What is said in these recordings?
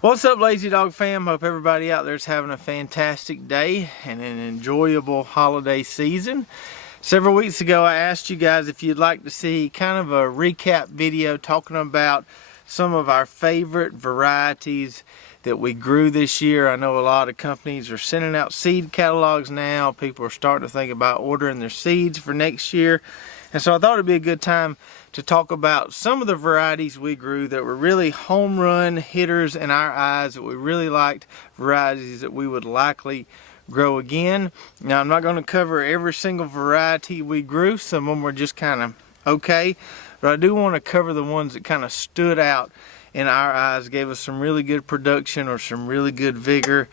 What's up, Lazy Dog fam? Hope everybody out there is having a fantastic day and an enjoyable holiday season. Several weeks ago I asked you guys if you'd like to see kind of a recap video talking about some of our favorite varieties that we grew this year. I know a lot of companies are sending out seed catalogs now. People are starting to think about ordering their seeds for next year. And so I thought it'd be a good time to talk about some of the varieties we grew that were really home run hitters in our eyes, that we really liked, varieties that we would likely grow again. Now, I'm not going to cover every single variety we grew. Some of them were just kind of okay, but I do want to cover the ones that kind of stood out in our eyes, gave us some really good production or some really good vigor,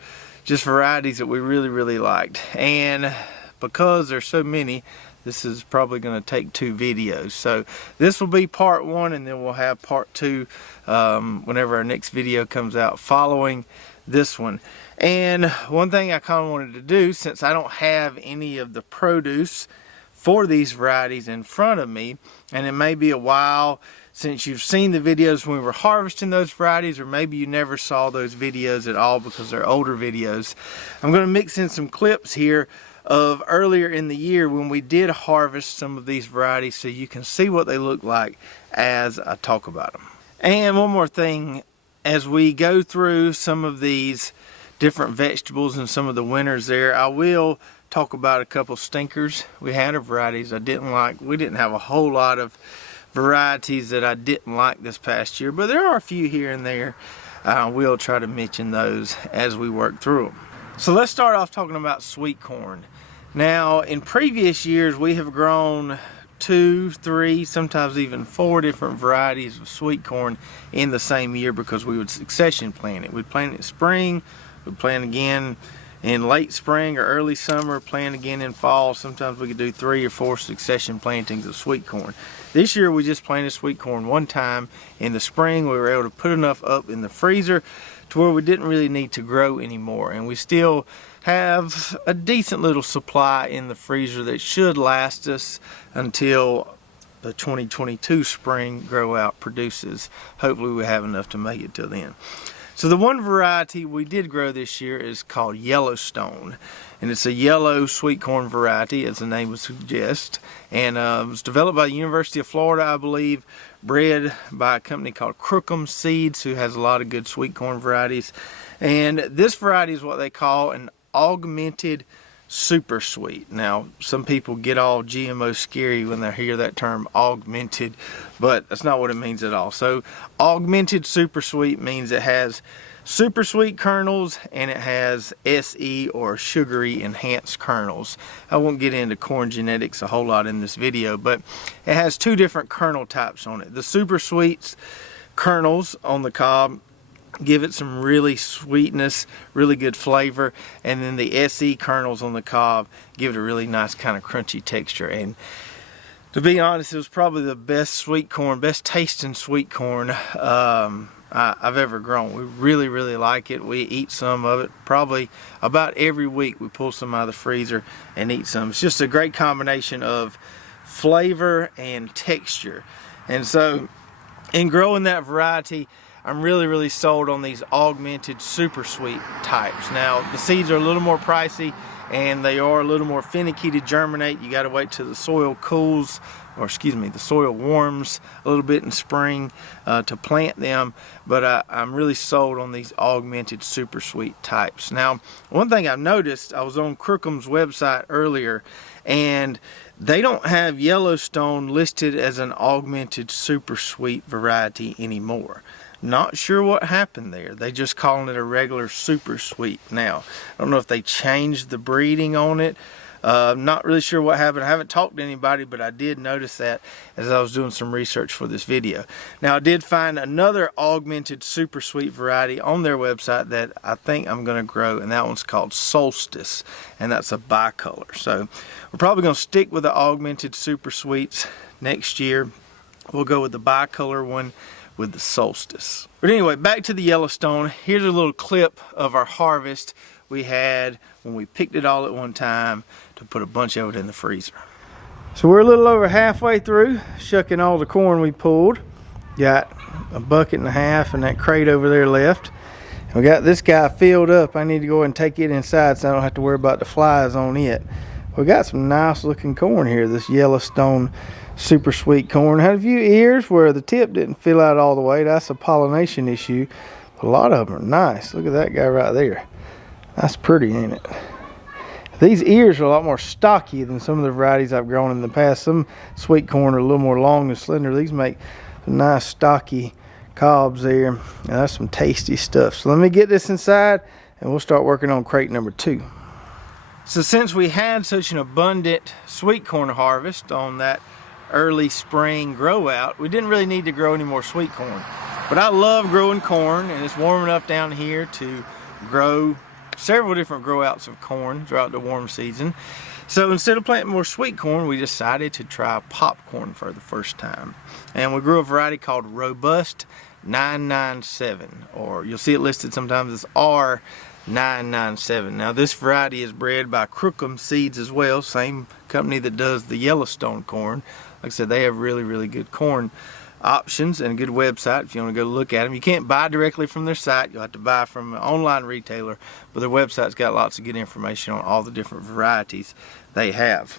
just varieties that we really liked. And because there's so many, this is probably going to take 2 videos. So this will be part 1, and then we'll have part 2 whenever our next video comes out following this one. And one thing I kind of wanted to do, since I don't have any of the produce for these varieties in front of me, and it may be a while since you've seen the videos when we were harvesting those varieties, or maybe you never saw those videos at all because they're older videos, I'm going to mix in some clips here of earlier in the year when we did harvest some of these varieties, so you can see what they look like as I talk about them. And one more thing, as we go through some of these different vegetables and some of the winners there, I will talk about a couple stinkers we had of varieties I didn't like. We didn't have a whole lot of varieties that I didn't like this past year, but there are a few here and there. We'll try to mention those as we work through them. So let's start off talking about sweet corn. Now, in previous years, we have grown 2, 3, sometimes even 4 different varieties of sweet corn in the same year, because we would succession plant it. We'd plant it in spring, we'd plant again in late spring or early summer, plant again in fall. Sometimes we could do 3 or 4 succession plantings of sweet corn. This year we just planted sweet corn one time in the spring. We were able to put enough up in the freezer to where we didn't really need to grow anymore, and we still have a decent little supply in the freezer that should last us until the 2022 spring grow out produces. Hopefully we have enough to make it till then. So the one variety we did grow this year is called Yellowstone, and it's a yellow sweet corn variety, as the name would suggest, and it was developed by the University of Florida, I believe, bred by a company called Crookham Seeds, who has a lot of good sweet corn varieties. And this variety is what they call an augmented super sweet. Now, some people get all GMO scary when they hear that term augmented, but that's not what it means at all. So augmented super sweet means it has super sweet kernels and it has SE or sugary enhanced kernels. I won't get into corn genetics a whole lot in this video, but it has 2 different kernel types on it. The super sweets kernels on the cob give it some really sweetness, really good flavor, and then the SE kernels on the cob give it a really nice kind of crunchy texture. And to be honest, it was probably the best sweet corn, best tasting sweet corn I've ever grown. We really like it. We eat some of it probably about every week. We pull some out of the freezer and eat some. It's just a great combination of flavor and texture. And so in growing that variety, I'm really sold on these augmented super sweet types. Now, the seeds are a little more pricey and they are a little more finicky to germinate. You got to wait till the soil cools, or excuse me, the soil warms a little bit in spring to plant them. But I'm really sold on these augmented super sweet types. Now, one thing I've noticed, I was on Crookham's website earlier, and they don't have Yellowstone listed as an augmented super sweet variety anymore. Not sure what happened there. They just calling it a regular super sweet now. I don't know if they changed the breeding on it. Not really sure what happened. I haven't talked to anybody, but I did notice that as I was doing some research for this video. Now, I did find another augmented super sweet variety on their website that I think I'm going to grow, and that one's called Solstice, and that's a bicolor. So we're probably going to stick with the augmented super sweets next year. We'll go with the bicolor one with the Solstice. But anyway, back to the Yellowstone. Here's a little clip of our harvest we had when we picked it all at one time to put a bunch of it in the freezer. So we're a little over halfway through shucking all the corn we pulled. Got a bucket and a half in that crate over there left. We got this guy filled up. I need to go ahead and take it inside so I don't have to worry about the flies on it. We got some nice looking corn here, this Yellowstone super sweet corn. Had a few ears where the tip didn't fill out all the way. That's a pollination issue. A lot of them are nice. Look at that guy right there. That's pretty, ain't it? These ears are a lot more stocky than some of the varieties I've grown in the past. Some sweet corn are a little more long and slender. These make some nice stocky cobs there. And that's some tasty stuff. So let me get this inside and we'll start working on crate number 2. So since we had such an abundant sweet corn harvest on that early spring grow out, we didn't really need to grow any more sweet corn. But I love growing corn, and it's warm enough down here to grow several different grow outs of corn throughout the warm season. So instead of planting more sweet corn, we decided to try popcorn for the first time. And we grew a variety called Robust 997, or you'll see it listed sometimes as R997. Now this variety is bred by Crookham Seeds as well, same company that does the Yellowstone corn. Like I said, they have really good corn options and a good website if you want to go look at them. You can't buy directly from their site. You'll have to buy from an online retailer, but their website's got lots of good information on all the different varieties they have.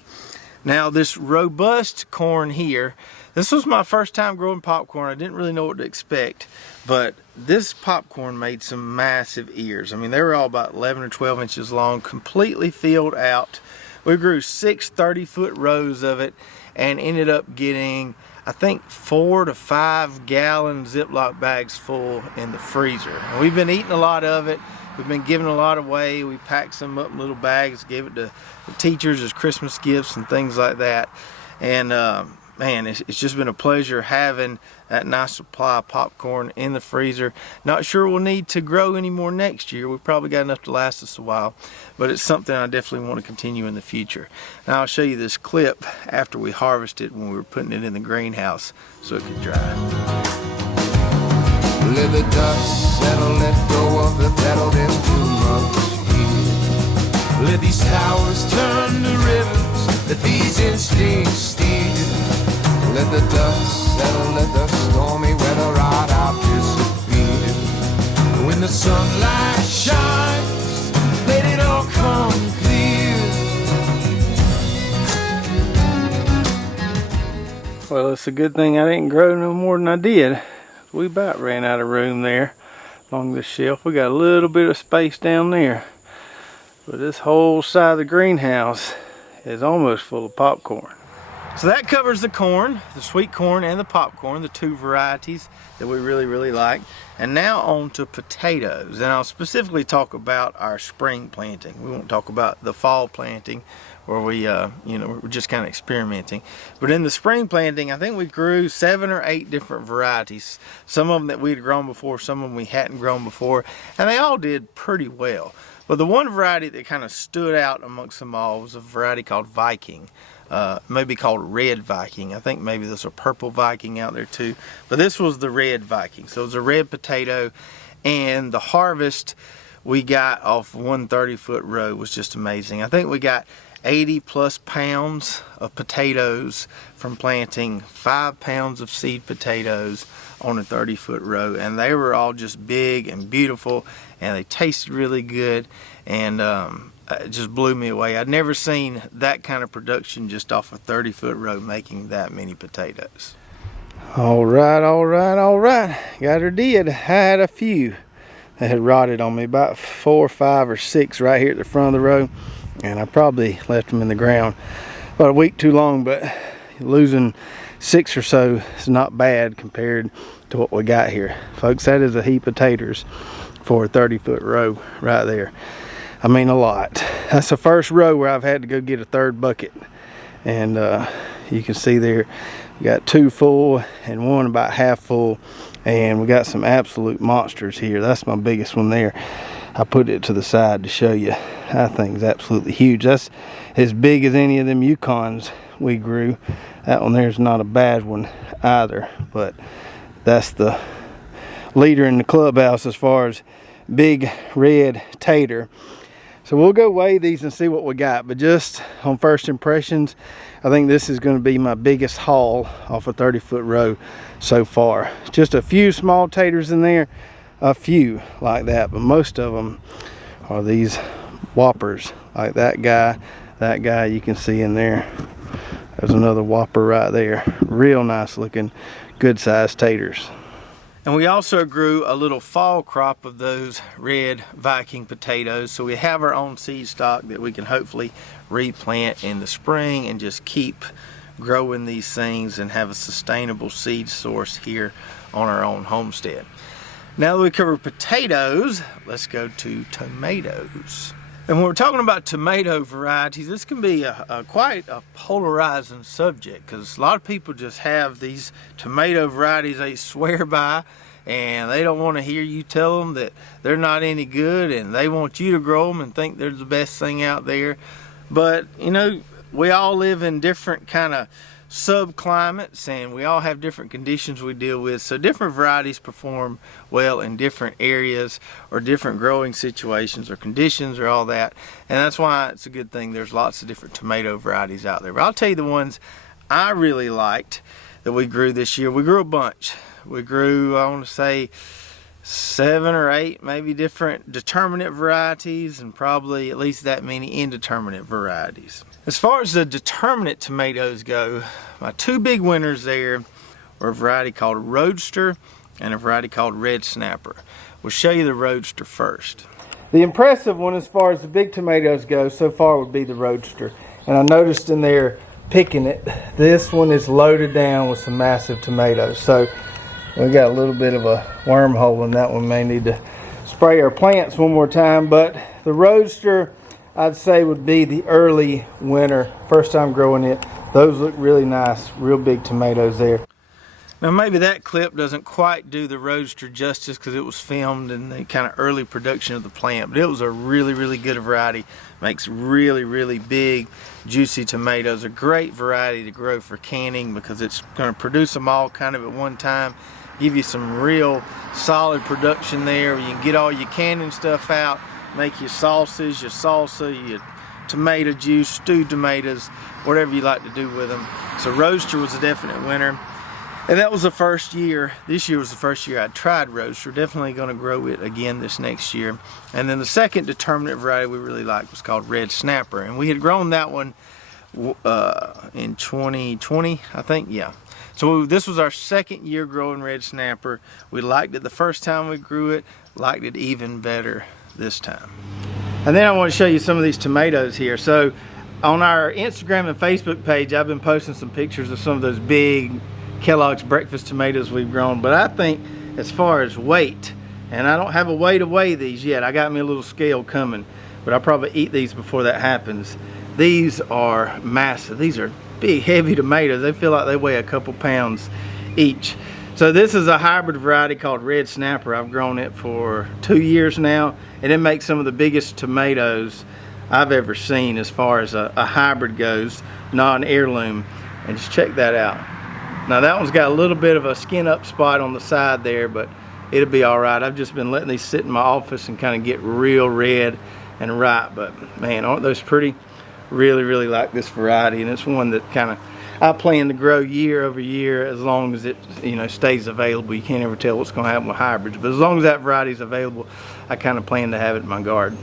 Now this Robust corn here, this was my first time growing popcorn. I didn't really know what to expect, but this popcorn made some massive ears. I mean, they were all about 11 or 12 inches long, completely filled out. We grew 6 30-foot rows of it and ended up getting, I think, 4 to 5 gallon Ziploc bags full in the freezer. And we've been eating a lot of it. We've been giving a lot away. We packed some up in little bags, gave it to the teachers as Christmas gifts and things like that. And man, it's just been a pleasure having that nice supply of popcorn in the freezer. Not sure we'll need to grow any more next year. We've probably got enough to last us a while, but it's something I definitely want to continue in the future. Now I'll show you this clip after we harvested when we were putting it in the greenhouse so it could dry. Let the dust settle, let go of the pedal, there's too much here. Let these towers turn to rivers, let these instincts steer. Let the dust settle, let the stormy weather ride out disappear. When the sunlight shines, let it all come clear. Well, it's a good thing I didn't grow no more than I did. We about ran out of room there along this shelf. We got a little bit of space down there, but this whole side of the greenhouse is almost full of popcorn. So that covers the corn, the sweet corn and the popcorn, the 2 varieties that we really like. And now on to potatoes, and I'll specifically talk about our spring planting. We won't talk about the fall planting where we we're just kind of experimenting. But in the spring planting, I think we grew 7 or 8 different varieties. Some of them that we'd grown before, some of them we hadn't grown before, and they all did pretty well. But the one variety that kind of stood out amongst them all was a variety called Viking. Maybe called Red Viking. I think maybe there's a purple Viking out there too. But this was the Red Viking. So it was a red potato, and the harvest we got off one 30-foot row was just amazing. I think we got 80 plus pounds of potatoes from planting 5 pounds of seed potatoes on a 30-foot row, and they were all just big and beautiful, and they tasted really good, and it just blew me away. I'd never seen that kind of production just off a 30-foot row making that many potatoes. All right. Got her did. I had a few that had rotted on me, about 4, 5, or 6 right here at the front of the row, and I probably left them in the ground about a week too long, but losing 6 or so is not bad compared to what we got here. Folks, that is a heap of taters for a 30-foot row right there. I mean, a lot. That's the first row where I've had to go get a 3rd bucket, and you can see there we got 2 full and 1 about half full, and we got some absolute monsters here. That's my biggest one there. I put it to the side to show you. That thing's absolutely huge. That's as big as any of them Yukons we grew. That one there's not a bad one either, but that's the leader in the clubhouse as far as big red tater. So we'll go weigh these and see what we got, but just on first impressions, I think this is going to be my biggest haul off a 30-foot row so far. Just a few small taters in there, a few like that, but most of them are these whoppers, like that guy you can see in there. There's another whopper right there. Real nice looking, good sized taters. And we also grew a little fall crop of those red Viking potatoes, so we have our own seed stock that we can hopefully replant in the spring and just keep growing these things and have a sustainable seed source here on our own homestead. Now that we covered potatoes, let's go to tomatoes. And when we're talking about tomato varieties, this can be quite a polarizing subject, because a lot of people just have these tomato varieties they swear by, and they don't want to hear you tell them that they're not any good, and they want you to grow them and think they're the best thing out there. But you know, we all live in different kind of subclimates, and we all have different conditions we deal with, so different varieties perform well in different areas or different growing situations or conditions or all that, and that's why it's a good thing there's lots of different tomato varieties out there. But I'll tell you the ones I really liked that we grew this year. We grew a bunch. We grew, I want to say, 7 or 8 maybe different determinate varieties, and probably at least that many indeterminate varieties. As far as the determinate tomatoes go, my 2 big winners there were a variety called Roadster and a variety called Red Snapper. We'll show you the Roadster first. The impressive one as far as the big tomatoes go so far would be the Roadster. And I noticed in there picking it, this one is loaded down with some massive tomatoes. So we got a little bit of a wormhole in that one. May need to spray our plants one more time, but the Roadster I'd say would be the early winter. First time growing it. Those look really nice, real big tomatoes there. Now maybe that clip doesn't quite do the Roadster justice because it was filmed in the kind of early production of the plant, but it was a really good variety. Makes really big, juicy tomatoes. A great variety to grow for canning because it's going to produce them all kind of at one time. Give you some real solid production there where you can get all your canning stuff out, make your sauces, your salsa, your tomato juice, stewed tomatoes, whatever you like to do with them. So Roadster was a definite winner. And that was the first year, this year was the first year I tried Roadster. Definitely going to grow it again this next year. And then the second determinate variety we really liked was called Red Snapper. And we had grown that one in 2020, I think, yeah. So this was our second year growing Red Snapper. We liked it the first time we grew it, liked it even better this time. And then I want to show you some of these tomatoes here. So on our Instagram and Facebook page, I've been posting some pictures of some of those big Kellogg's breakfast tomatoes we've grown. But I think as far as weight, and I don't have a way to weigh these yet. I got me a little scale coming, but I'll probably eat these before that happens. These are massive. These are big, heavy tomatoes. They feel like they weigh a couple pounds each. So this is a hybrid variety called Red Snapper. I've grown it for 2 years now, and it makes some of the biggest tomatoes I've ever seen as far as a hybrid goes, not an heirloom. And just check that out. Now that one's got a little bit of a skin up spot on the side there, but it'll be all right. I've just been letting these sit in my office and kind of get real red and ripe, but man, aren't those pretty? Really like this variety, and it's one that kind of I plan to grow year over year as long as it, you know, stays available. You can't ever tell what's going to happen with hybrids, but as long as that variety is available, I kind of plan to have it in my garden.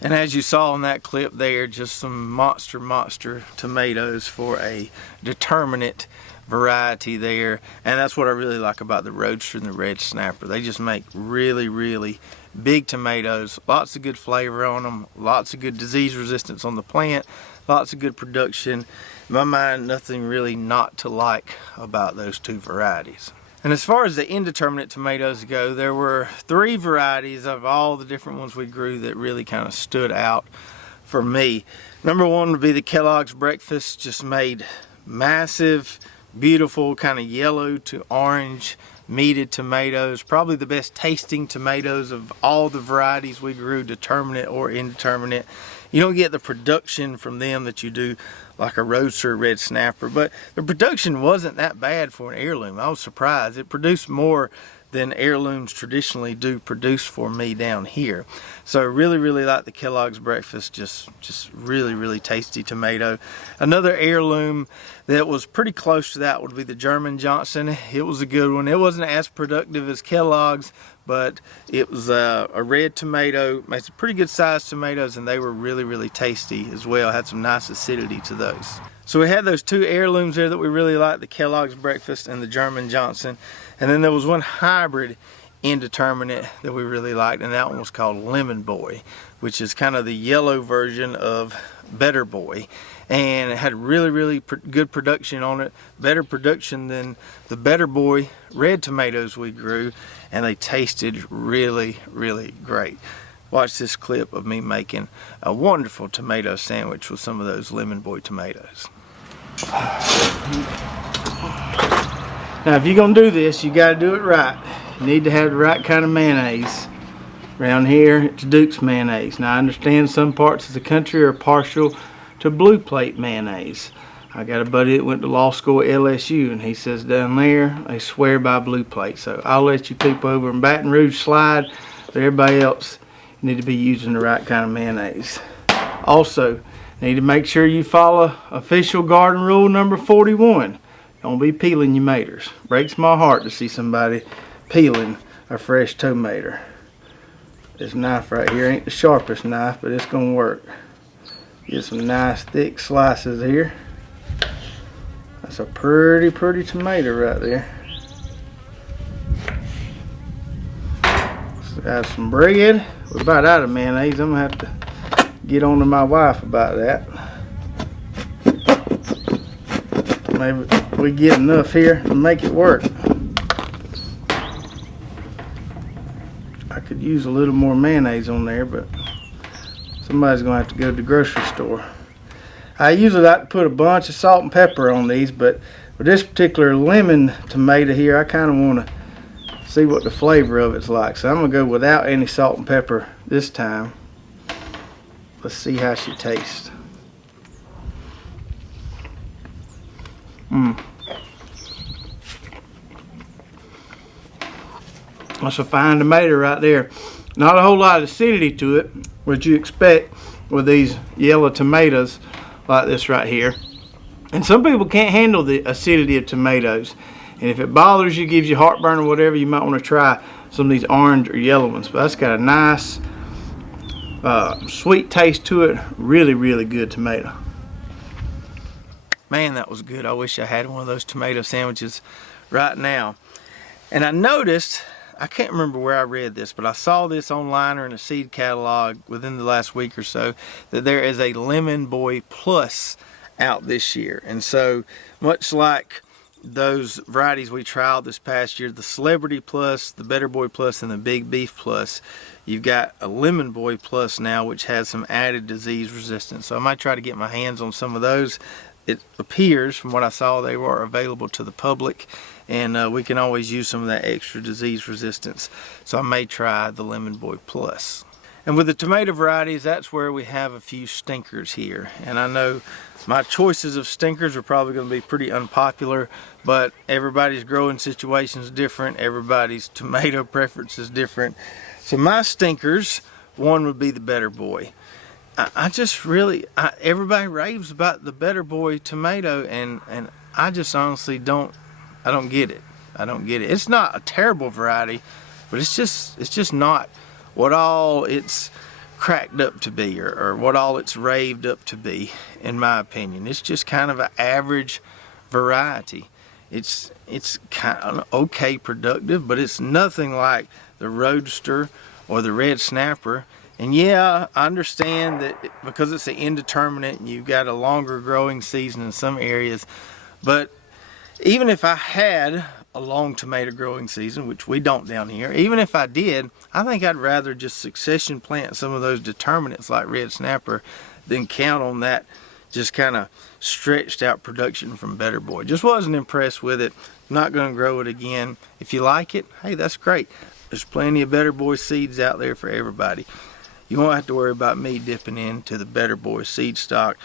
And as you saw in that clip there, just some monster tomatoes for a determinate variety there. And that's what I really like about the Roadster and the Red Snapper. They just make really big tomatoes, lots of good flavor on them, lots of good disease resistance on the plant, lots of good production. In my mind, nothing really not to like about those 2 varieties. And as far as the indeterminate tomatoes go, there were 3 varieties of all the different ones we grew that really kind of stood out for me. Number 1 would be the Kellogg's Breakfast. Just made massive, beautiful, kind of yellow to orange meated tomatoes. Probably the best tasting tomatoes of all the varieties we grew, determinate or indeterminate. You don't get the production from them that you do like a Roadster Red Snapper, but the production wasn't that bad for an heirloom. I was surprised. It produced more than heirlooms traditionally do produce for me down here. So really like the Kellogg's Breakfast. Just really tasty tomato. Another heirloom that was pretty close to that would be the German Johnson. It was a good one. It wasn't as productive as Kellogg's, but it was a red tomato. Makes a pretty good sized tomatoes, and they were really tasty as well. Had some nice acidity to those. So we had those two heirlooms there that we really liked, the Kellogg's Breakfast and the German Johnson. And then there was one hybrid indeterminate that we really liked, and that one was called Lemon Boy, which is kind of the yellow version of Better Boy. And it had really good production on it, better production than the Better Boy red tomatoes we grew, and they tasted really great. Watch this clip of me making a wonderful tomato sandwich with some of those Lemon Boy tomatoes. Now if you're gonna do this, you gotta do it right. You need to have the right kind of mayonnaise. Around here, it's Duke's mayonnaise. Now I understand some parts of the country are partial to blue plate mayonnaise. I got a buddy that went to law school at LSU, and he says down there they swear by blue plate. So I'll let you people over in Baton Rouge slide, but everybody else, you need to be using the right kind of mayonnaise. Also, need to make sure you follow official garden rule number 41. Don't be peeling your tomatoes. Breaks my heart to see somebody peeling a fresh tomato. This knife right here ain't the sharpest knife, but it's gonna work. Get some nice thick slices here. That's a pretty tomato right there. So got some bread. We're about out of mayonnaise. I'm gonna have to get on to my wife about that. Maybe we get enough here to make it work. I could use a little more mayonnaise on there, but somebody's gonna have to go to the grocery store. I usually like to put a bunch of salt and pepper on these, but with this particular lemon tomato here, I kind of want to see what the flavor of it's like. So I'm gonna go without any salt and pepper this time. Let's see how she tastes. That's a fine tomato right there. Not a whole lot of acidity to it, what you expect with these yellow tomatoes like this right here. And some people can't handle the acidity of tomatoes. And if it bothers you, gives you heartburn or whatever, you might want to try some of these orange or yellow ones. But that's got a nice sweet taste to it. Really good tomato. Man, that was good. I wish I had one of those tomato sandwiches right now. And I noticed, I can't remember where I read this, but I saw this online or in a seed catalog within the last week or so, that there is a Lemon Boy Plus out this year. And so much like those varieties we trialed this past year, the Celebrity Plus, the Better Boy Plus, and the Big Beef Plus, you've got a Lemon Boy Plus now, which has some added disease resistance. So I might try to get my hands on some of those. It appears from what I saw they were available to the public, and we can always use some of that extra disease resistance. So I may try the Lemon Boy Plus. And with the tomato varieties, that's where we have a few stinkers here. And I know my choices of stinkers are probably going to be pretty unpopular, but everybody's growing situation is different. Everybody's tomato preference is different. So my stinkers, one would be the Better Boy. I just really, everybody raves about the Better Boy tomato, and I just honestly don't get it. I don't get it. It's not a terrible variety, but it's just not what all it's cracked up to be, or what all it's raved up to be, in my opinion. It's just kind of an average variety. It's kind of okay productive, but it's nothing like the Roadster or the Red Snapper. And yeah, I understand that because it's an indeterminate and you've got a longer growing season in some areas, but even if I had a long tomato growing season, which we don't down here, even if I did, I think I'd rather just succession plant some of those determinants like Red Snapper than count on that just kind of stretched out production from Better Boy. Just wasn't impressed with it. Not going to grow it again. If you like it, hey, that's great. There's plenty of Better Boy seeds out there for everybody. You won't have to worry about me dipping into the Better Boy seed stock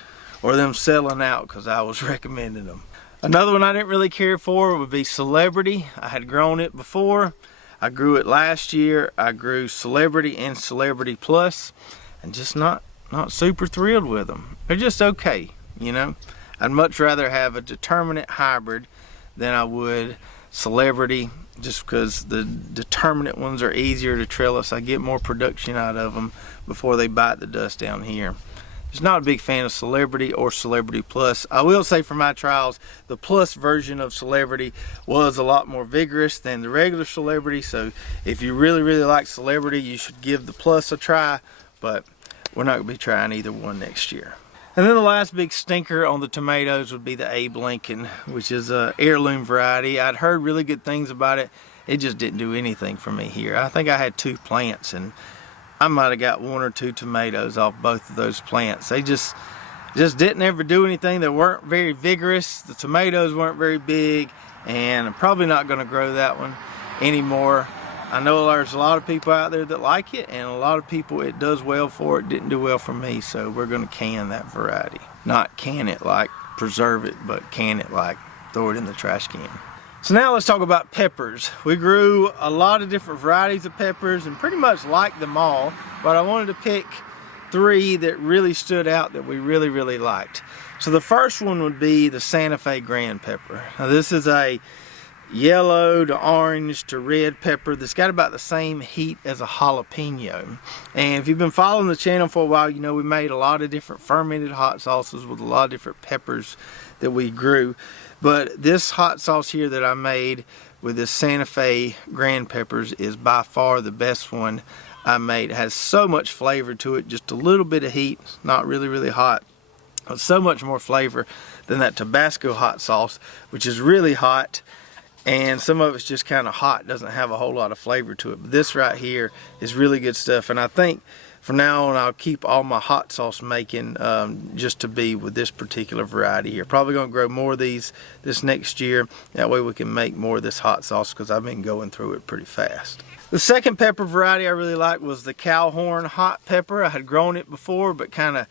or them selling out because I was recommending them. Another one I didn't really care for would be Celebrity. I had grown it before. I grew it last year. I grew Celebrity and Celebrity Plus, and just not super thrilled with them. They're just okay, you know. I'd much rather have a determinate hybrid than I would Celebrity, just because the determinate ones are easier to trellis. I get more production out of them before they bite the dust down here. Just not a big fan of Celebrity or Celebrity Plus. I will say for my trials, the Plus version of Celebrity was a lot more vigorous than the regular Celebrity. So if you really like Celebrity, you should give the Plus a try, but we're not going to be trying either one next year. And then the last big stinker on the tomatoes would be the Abe Lincoln, which is an heirloom variety. I'd heard really good things about it. It just didn't do anything for me here. I think I had 2 plants and I might have got 1 or 2 tomatoes off both of those plants. They just didn't ever do anything. They weren't very vigorous. The tomatoes weren't very big, and I'm probably not going to grow that one anymore. I know there's a lot of people out there that like it, and a lot of people it does well for. It didn't do well for me, so we're going to can that variety. Not can it like preserve it, but can it like throw it in the trash can. So now let's talk about peppers. We grew a lot of different varieties of peppers and pretty much liked them all, but I wanted to pick 3 that really stood out that we really liked. So the first one would be the Santa Fe Grand pepper. Now this is a yellow to orange to red pepper that's got about the same heat as a jalapeno. And if you've been following the channel for a while, you know we made a lot of different fermented hot sauces with a lot of different peppers that we grew. But this hot sauce here that I made with this Santa Fe Grand peppers is by far the best one I made. It has so much flavor to it, just a little bit of heat, not really hot. But so much more flavor than that Tabasco hot sauce, which is really hot. And some of it's just kind of hot, doesn't have a whole lot of flavor to it. But this right here is really good stuff. And I think from now on I'll keep all my hot sauce making just to be with this particular variety here. Probably going to grow more of these this next year. That way we can make more of this hot sauce because I've been going through it pretty fast. The second pepper variety I really liked was the COWHORN hot pepper. I had grown it before but kind of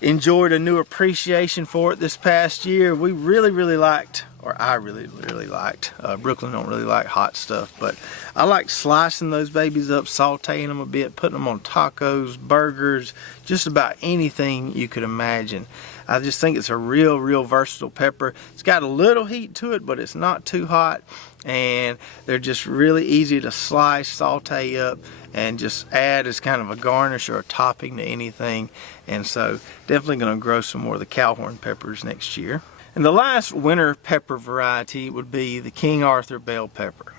enjoyed a new appreciation for it this past year. We really liked, or I really liked, Brooklyn don't really like hot stuff, but I like slicing those babies up, sauteing them a bit, putting them on tacos, burgers, just about anything you could imagine. I just think it's a real versatile pepper. It's got a little heat to it, but it's not too hot, and they're just really easy to slice, saute up, and just add as kind of a garnish or a topping to anything. And so definitely going to grow some more of the COWHORN peppers next year. And the last winter pepper variety would be the King Arthur bell pepper.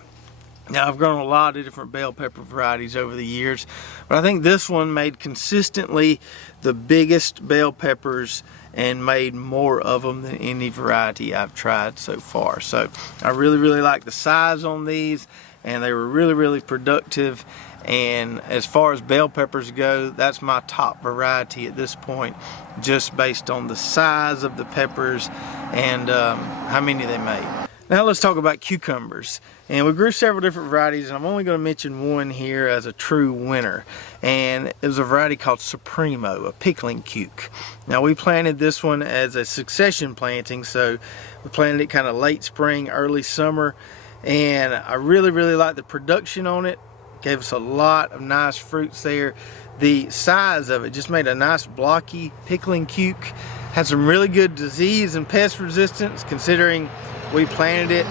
Now I've grown a lot of different bell pepper varieties over the years, but I think this one made consistently the biggest bell peppers and made more of them than any variety I've tried so far. So I really like the size on these, and they were really productive. And as far as bell peppers go, that's my top variety at this point, just based on the size of the peppers and how many they made. Now let's talk about cucumbers. And we grew several different varieties, and I'm only going to mention one here as a true winner. And it was a variety called Supremo, a pickling cuke. Now we planted this one as a succession planting, so we planted it kind of late spring, early summer. And I really like the production on it. Gave us a lot of nice fruits there. The size of it just made a nice blocky pickling cuke. Had some really good disease and pest resistance, considering we planted it,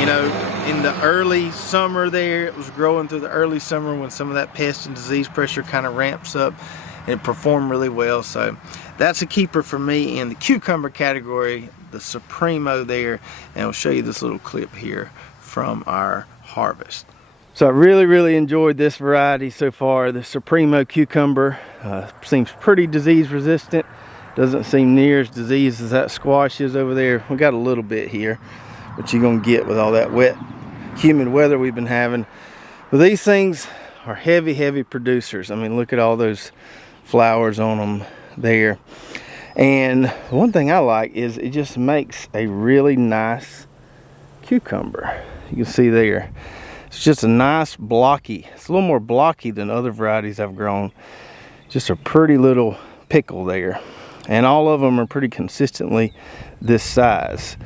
you know, in the early summer there. It was growing through the early summer when some of that pest and disease pressure kind of ramps up, and it performed really well. So that's a keeper for me in the cucumber category, the Supremo there. And I'll show you this little clip here from our harvest. So I really enjoyed this variety so far. The Supremo cucumber seems pretty disease resistant. Doesn't seem near as diseased as that squash is over there. We got a little bit here, but you're gonna get with all that wet, humid weather we've been having. But these things are heavy producers. I mean, look at all those flowers on them there. And one thing I like is it just makes a really nice cucumber. You can see there. It's just a nice blocky. It's a little more blocky than other varieties I've grown. Just a pretty little pickle there. And all of them are pretty consistently this size.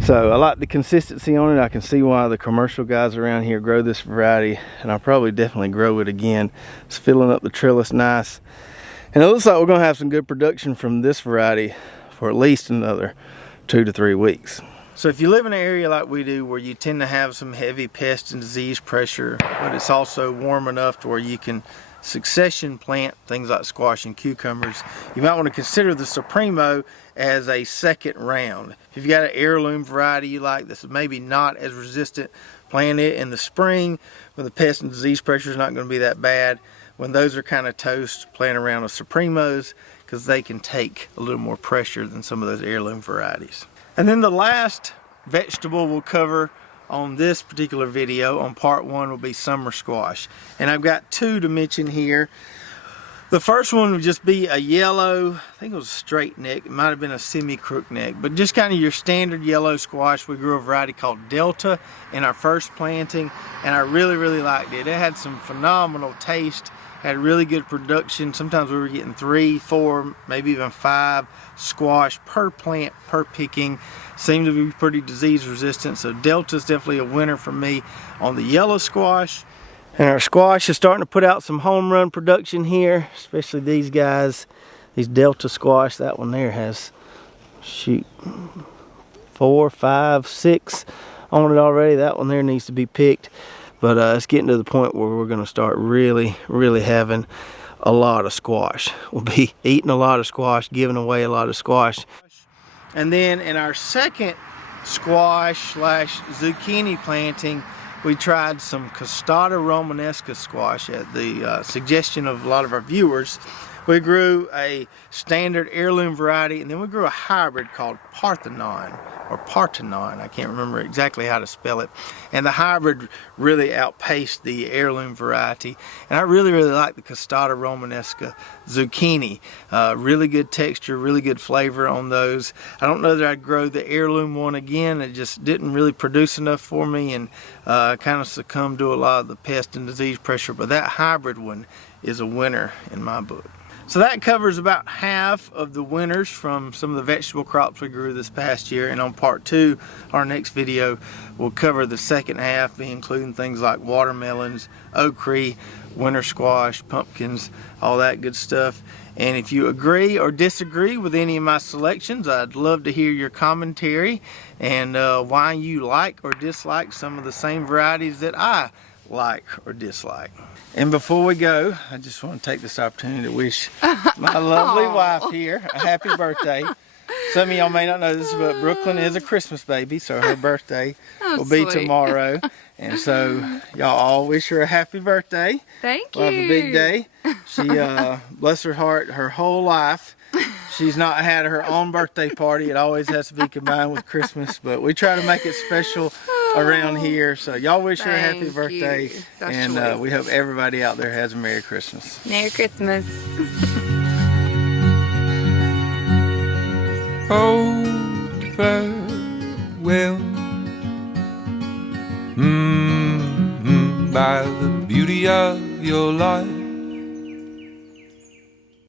So I like the consistency on it. I can see why the commercial guys around here grow this variety, and I'll probably definitely grow it again. It's filling up the trellis nice. And it looks like we're gonna have some good production from this variety for at least another 2 to 3 weeks. So if you live in an area like we do where you tend to have some heavy pest and disease pressure, but it's also warm enough to where you can succession plant things like squash and cucumbers, you might want to consider the Supremo as a second round. If you've got an heirloom variety you like that's maybe not as resistant, plant it in the spring when the pest and disease pressure is not going to be that bad. When those are kind of toast, plant around with Supremos because they can take a little more pressure than some of those heirloom varieties. And then the last vegetable we'll cover on this particular video, on part 1, will be summer squash. And I've got 2 to mention here. The first one would just be a yellow, I think it was a straight neck, it might have been a semi-crook neck, but just kind of your standard yellow squash. We grew a variety called Delta in our first planting, and I really liked it. It had some phenomenal taste, had really good production. Sometimes we were getting 3, 4, maybe even 5 squash per plant, per picking. Seemed to be pretty disease resistant, so Delta is definitely a winner for me on the yellow squash. And our squash is starting to put out some home run production here, especially these guys, these Delta squash. That one there has, shoot, 4, 5, 6 on it already. That one there needs to be picked. But it's getting to the point where we're going to start really having a lot of squash. We'll be eating a lot of squash, giving away a lot of squash. And then in our second squash / zucchini planting, we tried some Costata Romanesca squash at the suggestion of a lot of our viewers. We grew a standard heirloom variety, and then we grew a hybrid called Parthenon, or Parthenon, I can't remember exactly how to spell it. And the hybrid really outpaced the heirloom variety. And I really like the Costata Romanesca zucchini. Really good texture, really good flavor on those. I don't know that I'd grow the heirloom one again. It just didn't really produce enough for me, and kind of succumbed to a lot of the pest and disease pressure. But that hybrid one is a winner in my book. So that covers about half of the winners from some of the vegetable crops we grew this past year. And on part 2, our next video, we'll cover the second half, including things like watermelons, okra, winter squash, pumpkins, all that good stuff. And if you agree or disagree with any of my selections, I'd love to hear your commentary and why you like or dislike some of the same varieties that I like or dislike. And before we go, I just want to take this opportunity to wish my lovely wife here a happy birthday. Some of y'all may not know this, but Brooklyn is a Christmas baby, so her birthday will be tomorrow. And so y'all all wish her a happy birthday. Thank you. We'll have a big day. She, bless her heart, her whole life, she's not had her own birthday party. It always has to be combined with Christmas, but we try to make it special around here. So y'all wish her a happy birthday, and we hope everybody out there has a Merry Christmas. Merry Christmas. Oh, farewell. By the beauty of your life,